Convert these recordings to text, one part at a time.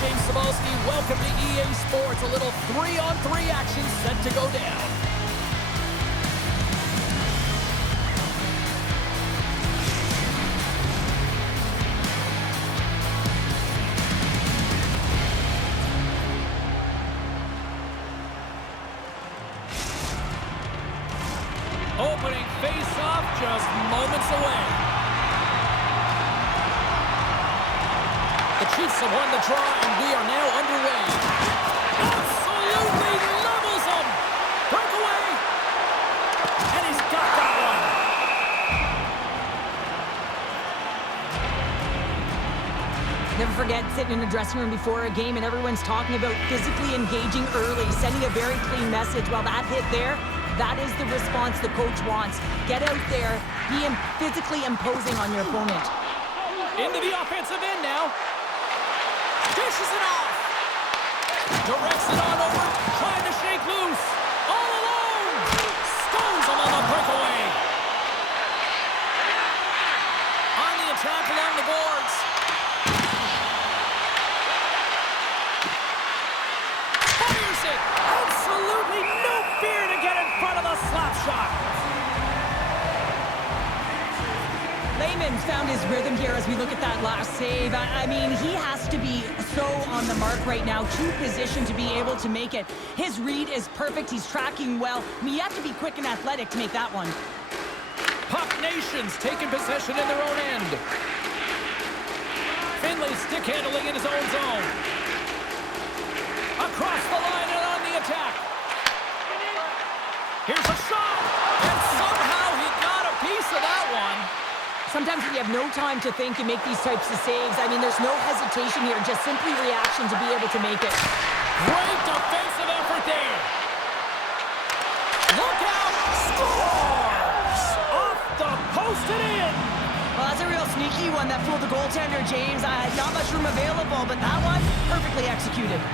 James Cybulski. Welcome to EA Sports. A little 3-on-3 action set to go down. Opening face-off just moments away. The Chiefs have won the draw, and we are now underway. Absolutely levels him! Breakaway! And he's got that one. Never forget sitting in a dressing room before a game and everyone's talking about physically engaging early, sending a very clean message. Well, that hit there, that is the response the coach wants. Get out there, be physically imposing on your opponent. Into the offensive end now. Dishes it off. Directs it on over. Trying to shake loose. All alone. Stones him on the breakaway. On the attack along the boards. Fires it. Absolutely no fear to get in front of the slap shot. Lehman's found his rhythm here as we look at that last save. I mean, he has to be so on the mark right now, too positioned to be able to make it. His read is perfect. He's tracking well. I mean, you have to be quick and athletic to make that one. Puck Nation's taking possession in their own end. Finley stick handling in his own zone. Across the line and on the attack. Here's a shot. And somehow he got a piece of that one. Sometimes when you have no time to think and make these types of saves, I mean, there's no hesitation here, just simply reaction to be able to make it. Great defensive effort there. Look out! Scores! Off the post and in. Well, that's a real sneaky one that fooled the goaltender, James. Not much room available, but that one, perfectly executed.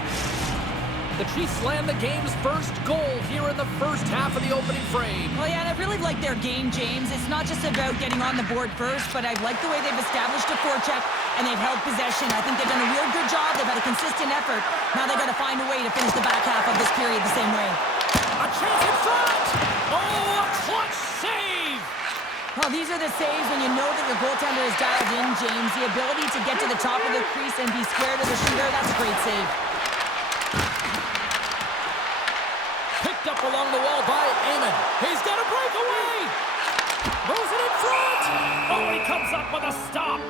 The Chiefs land the game's first goal here in the first half of the opening frame. Well, yeah, and I really like their game, James. It's not just about getting on the board first, but I like the way they've established a forecheck and they've held possession. I think they've done a real good job. They've had a consistent effort. Now they've got to find a way to finish the back half of this period the same way. A chance in front! Oh, a clutch save! Well, these are the saves when you know that your goaltender is dialed in, James. The ability to get to the top of the crease and be square to the shooter, that's a great save. Picked up along the wall by Eamon. He's got a breakaway! Throws it in front! Oh, he comes up with a stop!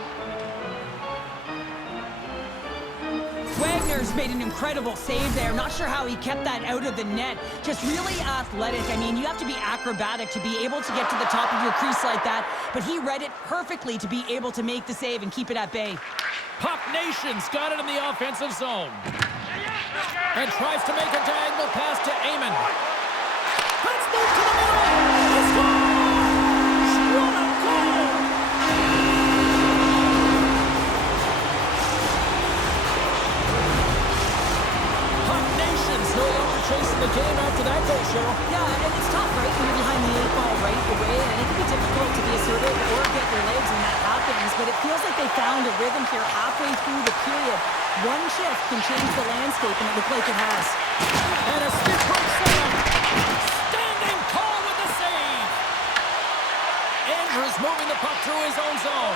Wagner's made an incredible save there. Not sure how he kept that out of the net. Just really athletic. I mean, you have to be acrobatic to be able to get to the top of your crease like that, but he read it perfectly to be able to make the save and keep it at bay. Puck Nation's got it in the offensive zone. And tries to make a diagonal pass to Eamon. Let's move to the middle. He scores! What a goal! Puck Nation's no longer chasing the game after that goal, Cheryl. Yeah, and it's tough, right? When you're behind the 8-ball right away, and it can be difficult to be assertive or get your legs when that happens, but it feels like they found a rhythm here halfway through the period. One shift can change the landscape, and it looks like it has. And a stick break setup. Standing tall with the save. Andrews moving the puck through his own zone.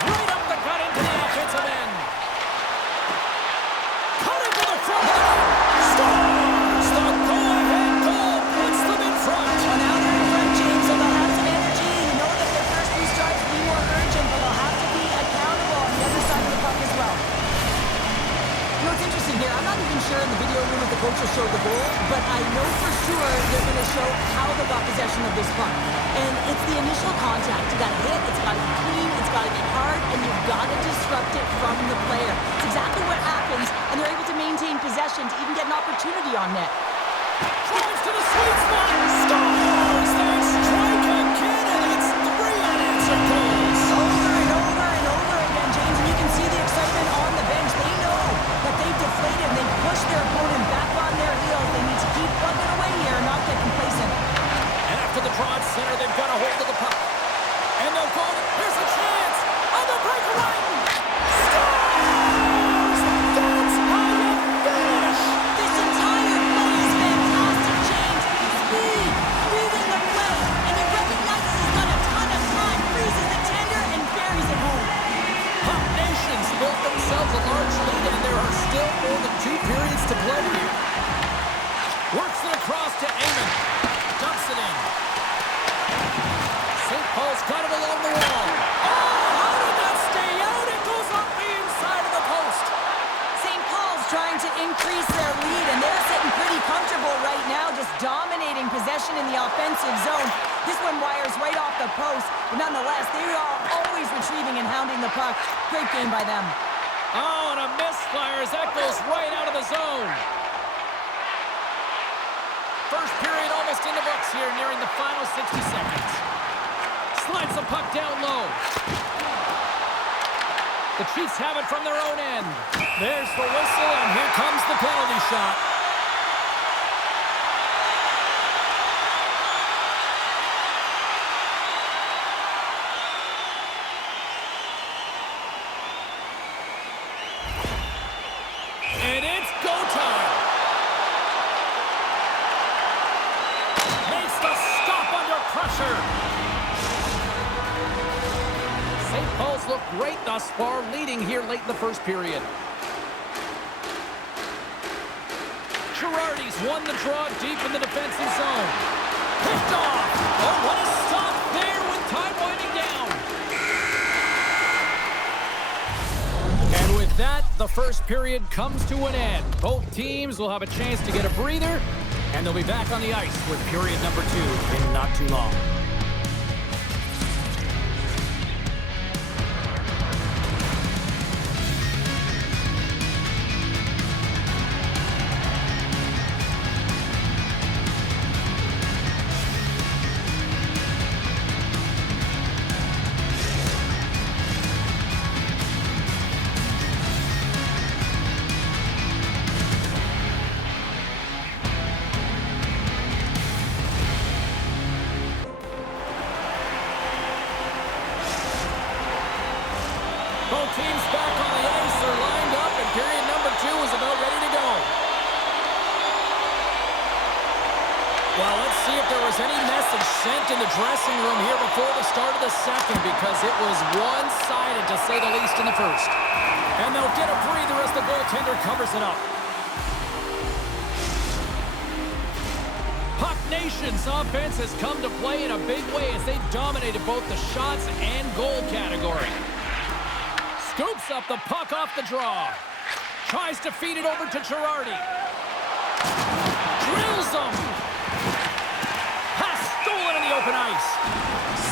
Right up the gut into the offensive end. Cutting to the front of the net. Scores! The go-ahead goal puts them in front. Well, now they're in front, James, so they'll have some energy. You know that their first few strikes will be more urgent, but they'll have to be accountable on the other side of the puck as well. You know, it's interesting here. I'm not even sure in the video room if the coach will show the goal, but I know for sure they're going to show how they got possession of this puck. And it's the initial contact. You got to hit, it's got to be clean, it's got to be hard, and you've got to disrupt it from the player. It's exactly what happens, and they're able to maintain possession to even get an opportunity on net. Drives to the sweet spot. Scores! They strike again, and it's 3 unanswered goals. Over and over and over again, James, and you can see the excitement on the bench. They know that they've deflated. They push their opponent back on their heels. They need to keep plugging away here and not get complacent. And after the draw at center, they've got a hold of the puck. And they'll go. Here's a chance on the breakaway. Scores! themselves a large lead, and there are still more than 2 periods to play here. Works it across to Amon. Dumps it in. St. Paul's got it along the wall. Oh, how did that stay out? It goes off the inside of the post. St. Paul's trying to increase their lead, and they're sitting pretty comfortable right now, just dominating possession in the offensive zone. This one wires right off the post, but nonetheless, they are always retrieving and hounding the puck. Great game by them. Oh, and a misfire as that goes right out of the zone. First period almost in the books here, nearing the final 60 seconds. Slides the puck down low. The Chiefs have it from their own end. There's the whistle, and here comes the penalty shot. And it's go time. Makes the stop under pressure. St. Paul's look great thus far, leading here late in the first period. Girardi's won the draw deep in the defensive zone. Picked off. Oh, what a stop there with time winding down. And with that, the first period comes to an end. Both teams will have a chance to get a breather, and they'll be back on the ice with period number 2 in not too long. Both teams back on the ice are lined up, and period number 2 is about ready to go. Well, let's see if there was any message sent in the dressing room here before the start of the second, because it was one-sided, to say the least, in the first. And they'll get a breather as the goaltender covers it up. Puck Nation's offense has come to play in a big way as they dominated both the shots and goal category. Scoops up the puck off the draw. Tries to feed it over to Girardi. Drills him. Pass stolen in the open ice.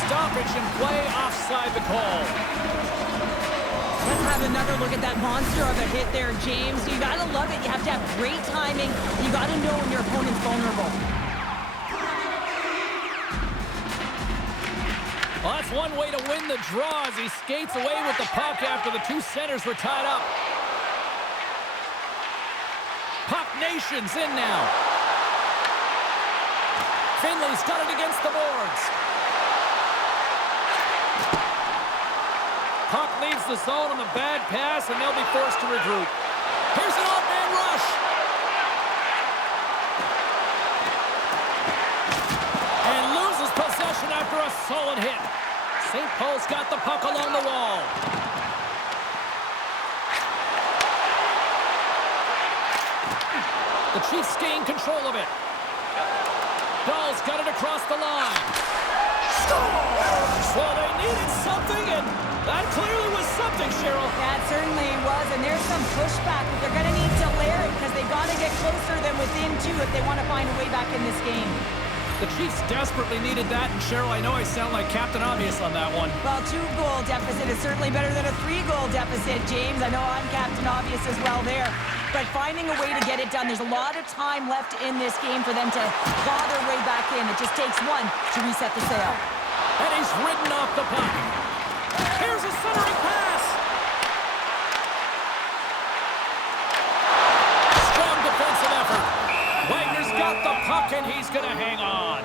Stoppage in play offside the call. Let's have another look at that monster of a hit there, James. You gotta love it. You have to have great timing. You gotta know when your opponent's vulnerable. Well, that's one way to win the draw as he skates away with the puck after the 2 centers were tied up. Puck Nation's in now. Finley's got it against the boards. Puck leaves the zone on the bad pass, and they'll be forced to regroup. Here's an off-man rush. And loses possession after a solid hit. St. Paul's got the puck along the wall. The Chiefs gain control of it. Dahl's got it across the line. Scores! Well, they needed something, and that clearly was something, Cheryl. That certainly was, and there's some pushback, but they're going to need to layer it because they've got to get closer than within 2 if they want to find a way back in this game. The Chiefs desperately needed that, and Cheryl, I know I sound like Captain Obvious on that one. Well, 2-goal deficit is certainly better than a 3-goal deficit, James. I know I'm Captain Obvious as well there. But finding a way to get it done, there's a lot of time left in this game for them to claw their way back in. It just takes one to reset the sail. And he's ridden off the puck. Here's a centering pass. Strong defensive effort. Wagner's got the puck, and he's going to hang on.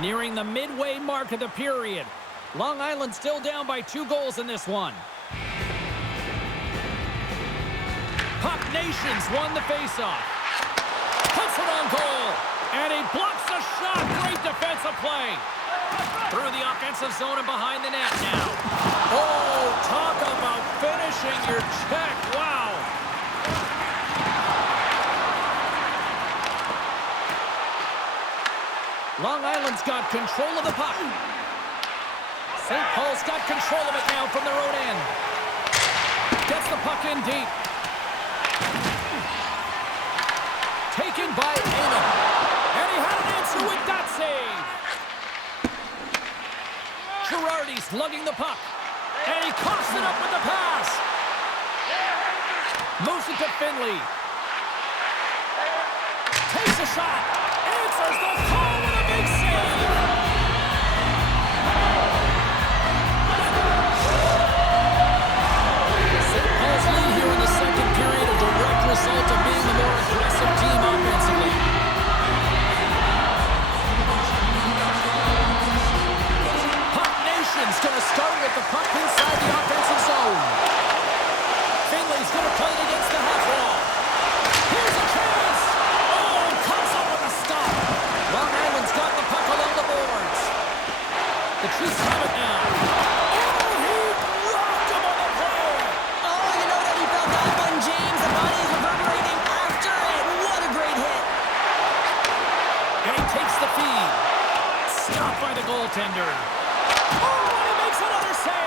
Nearing the midway mark of the period. Long Island still down by 2 goals in this one. Puck Nation's won the faceoff. Puts it on goal. And he blocks the shot. Great defensive play. Through the offensive zone and behind the net now. Oh, talk about finishing your check. Wow. Long Island's got control of the puck. St. Paul's got control of it now from their own end. Gets the puck in deep. Taken by Ayman. And he had an answer with that save. Girardi's lugging the puck. And he coughs it up with the pass. Moves it to Finley. Takes a shot. Answers the call with a big save. St. Paul's lead here in the second period, a direct result of being the more aggressive team offensively. Puck Nation's going to start with the puck inside the offensive zone. Finley's going to play it against the half wall. Here's a chance. Oh, comes up with a stop. Long Island's got the puck along the boards. The Chiefs have it now. Oh, he rocked him on the play. Oh, you know that he felt that one, James. The body is reverberating after it. What a great hit. And he takes the feed. Stopped by the goaltender. Oh, and he makes another save.